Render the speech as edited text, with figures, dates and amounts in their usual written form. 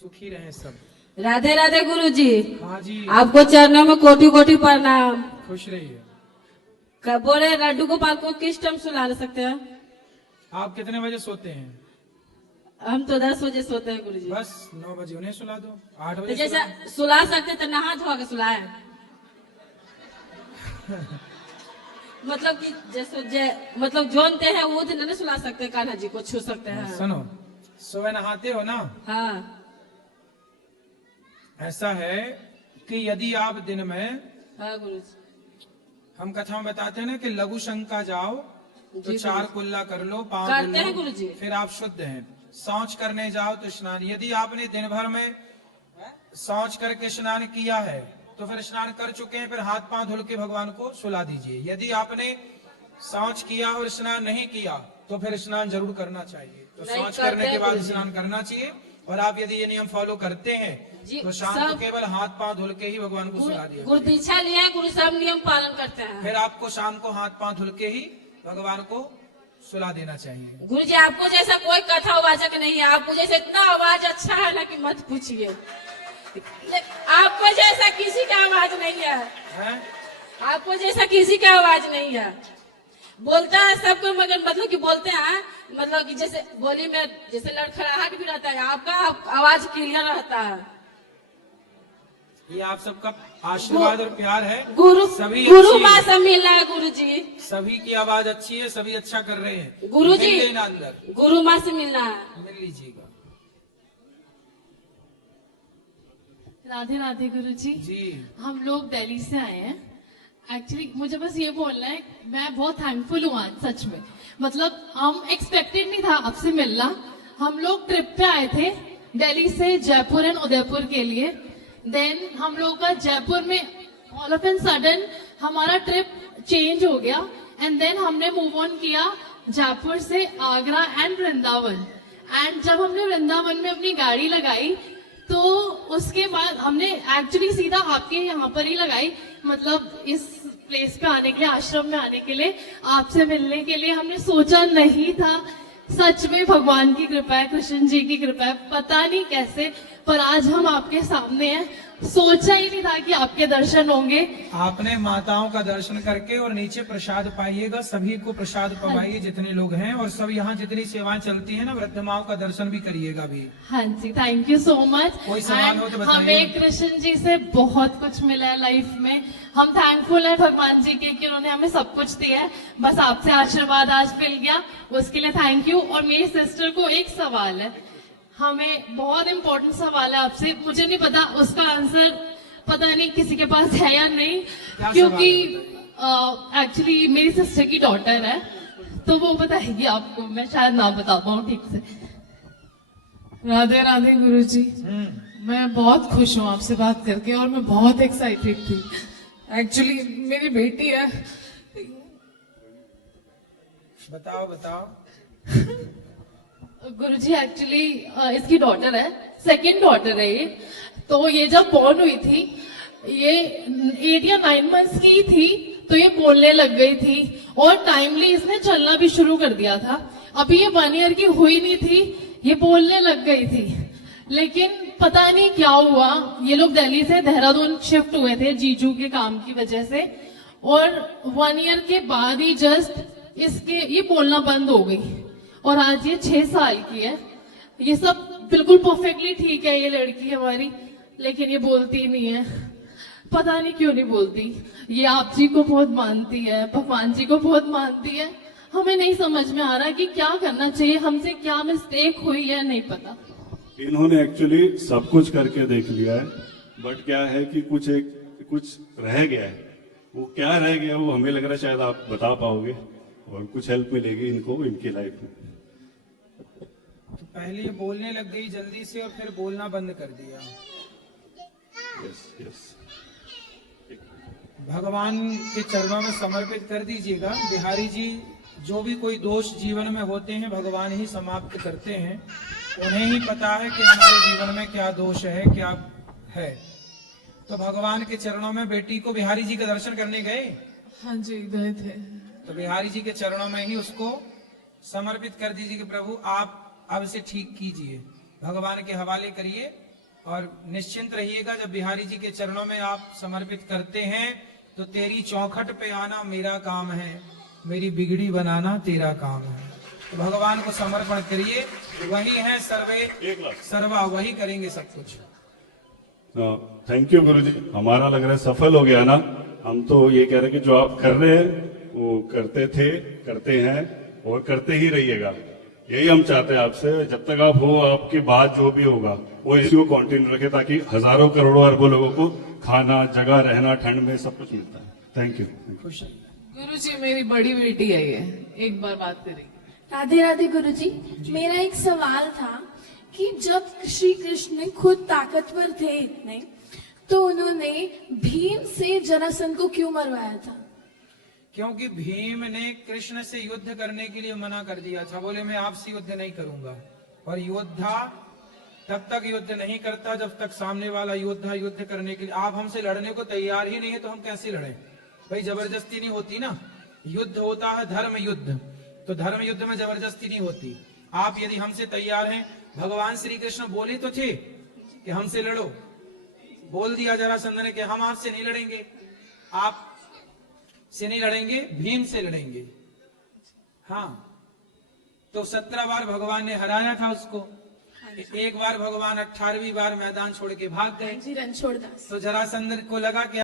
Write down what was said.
सुखी रहें सब। राधे राधे गुरुजी। हाँ जी, आपको चरणों में कोटि कोटि प्रणाम। खुश रहिए। बोले लड्डू गोपाल को किस टाइम सुला सकते हैं? आप कितने बजे सोते हैं? हम तो 10 बजे सोते हैं गुरुजी। बस 9 बजे उन्हें सुला दो, 8 तो बजे जैसा सुला सकते तो नहा धोआ के सुलाए। मतलब कि जैसे मतलब जोनते हैं वो दिन नहीं सुला सकते, कान्हा जी को छू सकते हैं। सुनो, सुबह नहाते हो ना? हाँ ऐसा है कि यदि आप दिन में, हाँ गुरुजी। हम कथा में बताते हैं ना कि लघु शंका जाओ तो 4 कुल्ला कर लो, 5 करते हैं गुरुजी। फिर आप शुद्ध हैं। शौच करने जाओ तो स्नान, यदि आपने दिन भर में शौच करके स्नान किया है तो फिर स्नान कर चुके हैं, फिर हाथ पांव धुल के भगवान को सुला दीजिए। यदि आपने शौच किया और स्नान नहीं किया तो फिर स्नान जरूर करना चाहिए। तो शौच करने के बाद स्नान करना चाहिए। और आप यदि ये नियम फॉलो करते हैं तो शाम को केवल हाथ पांव धुल के ही भगवान को सुला दिया। गुरु दीक्षा लिया है, गुरु सब नियम पालन करते हैं। फिर आपको शाम को हाथ पांव धुल के ही भगवान को सुला देना चाहिए। गुरु जी आपको जैसा कोई कथा वाचक नहीं है, आपको जैसे इतना आवाज अच्छा है ना कि मत पूछिए। आपको जैसा किसी का आवाज नहीं है, आपको जैसा किसी का आवाज नहीं है। बोलता है सबको, मगर मतलब कि बोलते हैं मतलब कि जैसे बोली में जैसे लड़खड़ाहट भी रहता है, आपका आवाज क्लियर रहता है। ये आप सबका आशीर्वाद और प्यार है। गुरु सभी गुरु माँ से मिलना है गुरु जी। सभी की आवाज अच्छी है, सभी अच्छा कर रहे हैं गुरु जी। अंदर गुरु माँ से मिलना है, मिल लीजिएगा। राधे राधे गुरु जी। हम लोग दिल्ली से आए हैं। एक्चुअली मुझे बस ये बोलना है, मैं बहुत थैंकफुल हूँ आज सच में। मतलब हम एक्सपेक्टेड नहीं था आपसे मिलना। हम लोग ट्रिप पे आए थे दिल्ली से जयपुर एंड उदयपुर के लिए। देन हम लोग का जयपुर में ऑल ऑफ एन सडन हमारा ट्रिप चेंज हो गया एंड देन हमने मूव ऑन किया जयपुर से आगरा एंड वृंदावन। एंड जब हमने वृंदावन में अपनी गाड़ी लगाई तो उसके बाद हमने एक्चुअली सीधा आपके यहाँ पर ही लगाई। मतलब इस प्लेस पे आने के लिए, आश्रम में आने के लिए, आपसे मिलने के लिए हमने सोचा नहीं था। सच में भगवान की कृपा है, कृष्ण जी की कृपा है, पता नहीं कैसे, पर आज हम आपके सामने हैं। सोचा ही नहीं था कि आपके दर्शन होंगे। आपने माताओं का दर्शन करके और नीचे प्रसाद पाइएगा, सभी को प्रसाद पवाइए जितने लोग हैं, और सब यहाँ जितनी सेवाएं चलती हैं ना, वृद्ध माओं का दर्शन भी करिएगा भी। हाँ जी, थैंक यू सो मच। कोई सवाल हो तो बताइए। हमें कृष्ण जी से बहुत कुछ मिला है लाइफ में। हम थैंकफुल है भगवान जी के कि उन्होंने हमें सब कुछ दिया है। बस आपसे आशीर्वाद आज मिल गया, उसके लिए थैंक यू। और मेरी सिस्टर को एक सवाल है, हमें बहुत इंपॉर्टेंट सवाल है आपसे। मुझे नहीं पता उसका आंसर, पता नहीं किसी के पास है या नहीं, क्योंकि एक्चुअली मेरी सिस्टर की डॉटर है, तो वो बताएगी आपको। मैं शायद ना बता पाऊँ ठीक से। राधे राधे गुरुजी। मैं बहुत खुश हूँ आपसे बात करके, और मैं बहुत एक्साइटेड थी। एक्चुअली मेरी बेटी है। बताओ बताओ। गुरुजी एक्चुअली इसकी डॉटर है, सेकंड डॉटर है ये। तो ये जब बॉर्न हुई थी, ये 8 या 9 मंथ्स की थी, तो ये बोलने लग गई थी और टाइमली इसने चलना भी शुरू कर दिया था। अभी ये 1 ईयर की हुई नहीं थी, ये बोलने लग गई थी। लेकिन पता नहीं क्या हुआ, ये लोग दिल्ली से देहरादून शिफ्ट हुए थे जीजू के काम की वजह से, और 1 ईयर के बाद ही जस्ट इसके ये बोलना बंद हो गई। और आज ये 6 साल की है। ये सब बिल्कुल परफेक्टली ठीक है ये लड़की हमारी, लेकिन ये बोलती नहीं है। पता नहीं क्यों नहीं बोलती। ये आप जी को बहुत मानती है, भगवान जी को बहुत मानती है। हमें नहीं समझ में आ रहा कि क्या करना चाहिए, हमसे क्या मिस्टेक हुई है, नहीं पता। इन्होंने एक्चुअली सब कुछ करके देख लिया है, बट क्या है कि कुछ रह गया है। वो क्या रह गया वो हमें लग रहा है शायद आप बता पाओगे और कुछ हेल्प मिलेगी इनको इनकी लाइफ में। तो पहले ये बोलने लग गई जल्दी से और फिर बोलना बंद कर दिया। यस। भगवान के चरणों में समर्पित कर दीजिएगा। बिहारी जी, जो भी कोई दोष जीवन में होते हैं भगवान ही समाप्त करते हैं। उन्हें ही पता है कि हमारे जीवन में क्या दोष है, क्या है। तो भगवान के चरणों में बेटी को बिहारी जी का दर्शन करने गए। हाँ जी, गए थे। तो बिहारी जी के चरणों में ही उसको समर्पित कर दीजिए कि प्रभु आप अब से ठीक कीजिए, भगवान के हवाले करिए और निश्चिंत रहिएगा, जब बिहारी जी के चरणों में आप समर्पित करते हैं तो तेरी चौखट पे आना मेरा काम है, मेरी बिगड़ी बनाना तेरा काम है। तो भगवान को समर्पण करिए, वही है सर्वे सर्वा, वही करेंगे सब कुछ। थैंक यू गुरुजी, हमारा लग रहा है सफल हो गया ना। हम तो ये कह रहे हैं कि जो आप कर रहे हैं वो करते थे, करते हैं और करते ही रहिएगा। यही हम चाहते हैं आपसे, जब तक आप हो आपके बाद जो भी होगा वो इसी को कंटिन्यू रखे, ताकि हजारों करोड़ों अरबों लोगों को खाना, जगह, रहना, ठंड में सब कुछ मिलता है। Thank you. खुश रहिए। गुरुजी मेरी बड़ी बेटी है ये, एक बार बात करेंगे। राधे राधे गुरुजी, मेरा एक सवाल था कि जब श्री कृष्ण खुद ताकतवर थे इतने, तो उन्होंने भीम से जरासंध को क्यों मरवाया था? क्योंकि भीम ने कृष्ण से युद्ध करने के लिए मना कर दिया था, बोले मैं आपसे युद्ध नहीं करूंगा। और योद्धा तब तक युद्ध नहीं करता जब तक सामने वाला योद्धा युद्ध करने के लिए, आप हमसे लड़ने को तैयार ही नहीं है तो हम कैसे लड़ें भाई? जबरदस्ती नहीं होती ना, युद्ध होता है धर्म युद्ध, तो धर्म युद्ध में जबरदस्ती नहीं होती। आप यदि हमसे तैयार हैं, भगवान श्री कृष्ण बोले तो थे कि हमसे लड़ो, बोल दिया जरासंध ने कि हम आपसे नहीं लड़ेंगे, आप से नहीं लड़ेंगे, भीम से लड़ेंगे। हाँ, तो 17 बार भगवान ने हराया था उसको, एक बार भगवान 18वीं बार मैदान छोड़ के भाग गए। जी रणछोड़दास। तो जरासंध को लगा कि